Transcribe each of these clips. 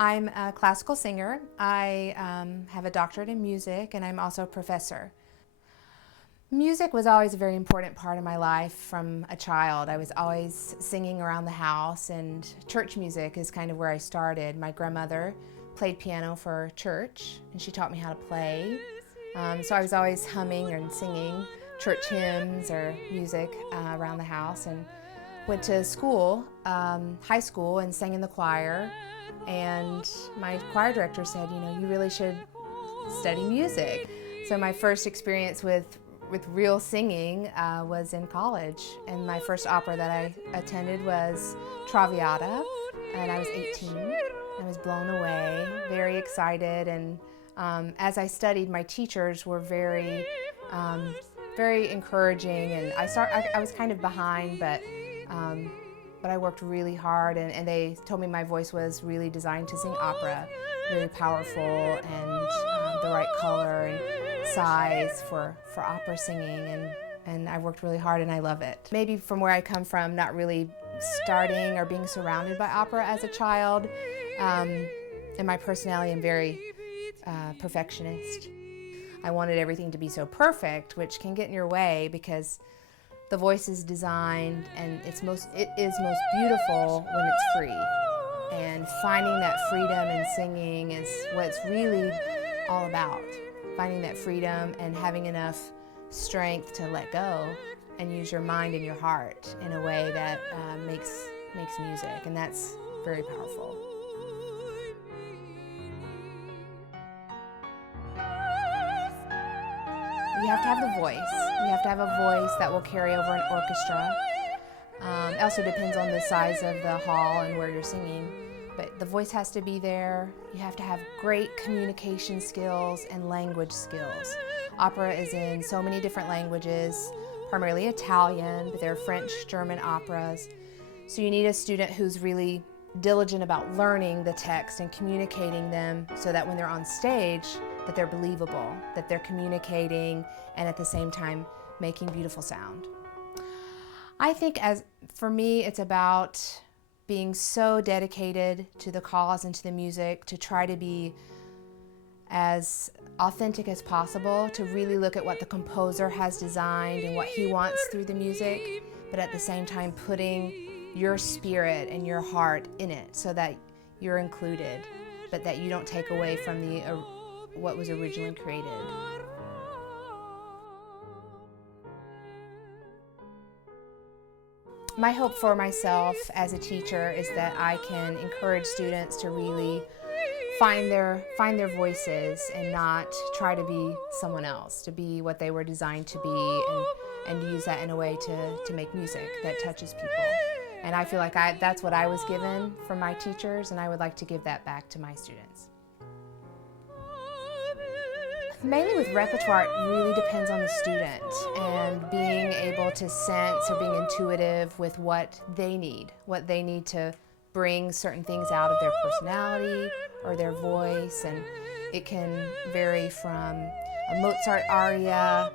I'm a classical singer. I have a doctorate in music, and I'm also a professor. Music was always a very important part of my life from a child. I was always singing around the house, and church music is kind of where I started. My grandmother played piano for church, and she taught me how to play. So I was always humming and singing church hymns or music around the house, and went to school, high school, and sang in the choir. And my choir director said, you really should study music. So my first experience with real singing was in college. And my first opera that I attended was Traviata, and I was 18. I was blown away, very excited. And as I studied, my teachers were very encouraging. And I was kind of behind, but I worked really hard, and they told me my voice was really designed to sing opera, very powerful, and the right color and size for opera singing, and I worked really hard, and I love it. Maybe from where I come from, not really starting or being surrounded by opera as a child, and my personality, I'm very perfectionist. I wanted everything to be so perfect, which can get in your way because the voice is designed, and it is most beautiful when it's free. And finding that freedom in singing is what it's really all about. Finding that freedom and having enough strength to let go and use your mind and your heart in a way that makes music, and that's very powerful. You have to have the voice. You have to have a voice that will carry over an orchestra. It also depends on the size of the hall and where you're singing, but the voice has to be there. You have to have great communication skills and language skills. Opera is in so many different languages, primarily Italian, but there are French, German operas. So you need a student who's really diligent about learning the text and communicating them so that when they're on stage, that they're believable, that they're communicating and at the same time making beautiful sound. I think for me, it's about being so dedicated to the cause and to the music, to try to be as authentic as possible, to really look at what the composer has designed and what he wants through the music, but at the same time putting your spirit and your heart in it so that you're included, but that you don't take away from what was originally created. My hope for myself as a teacher is that I can encourage students to really find their voices and not try to be someone else, to be what they were designed to be, and use that in a way to make music that touches people. And I feel like that's what I was given from my teachers, and I would like to give that back to my students. Mainly with repertoire, it really depends on the student and being able to sense or being intuitive with what they need to bring certain things out of their personality or their voice. And it can vary from a Mozart aria,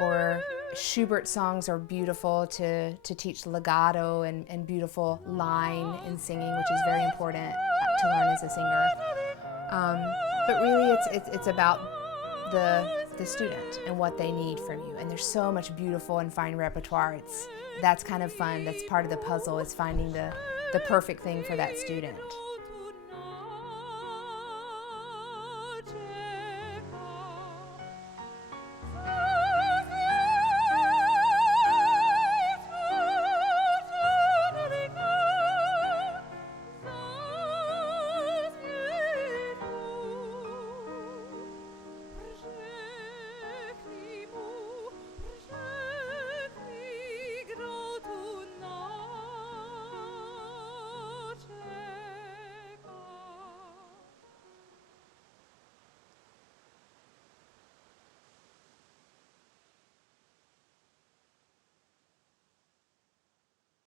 or Schubert songs are beautiful to teach legato and beautiful line in singing, which is very important to learn as a singer. But really it's about the student and what they need from you. And there's so much beautiful and fine repertoire. That's kind of fun. That's part of the puzzle, is finding the perfect thing for that student.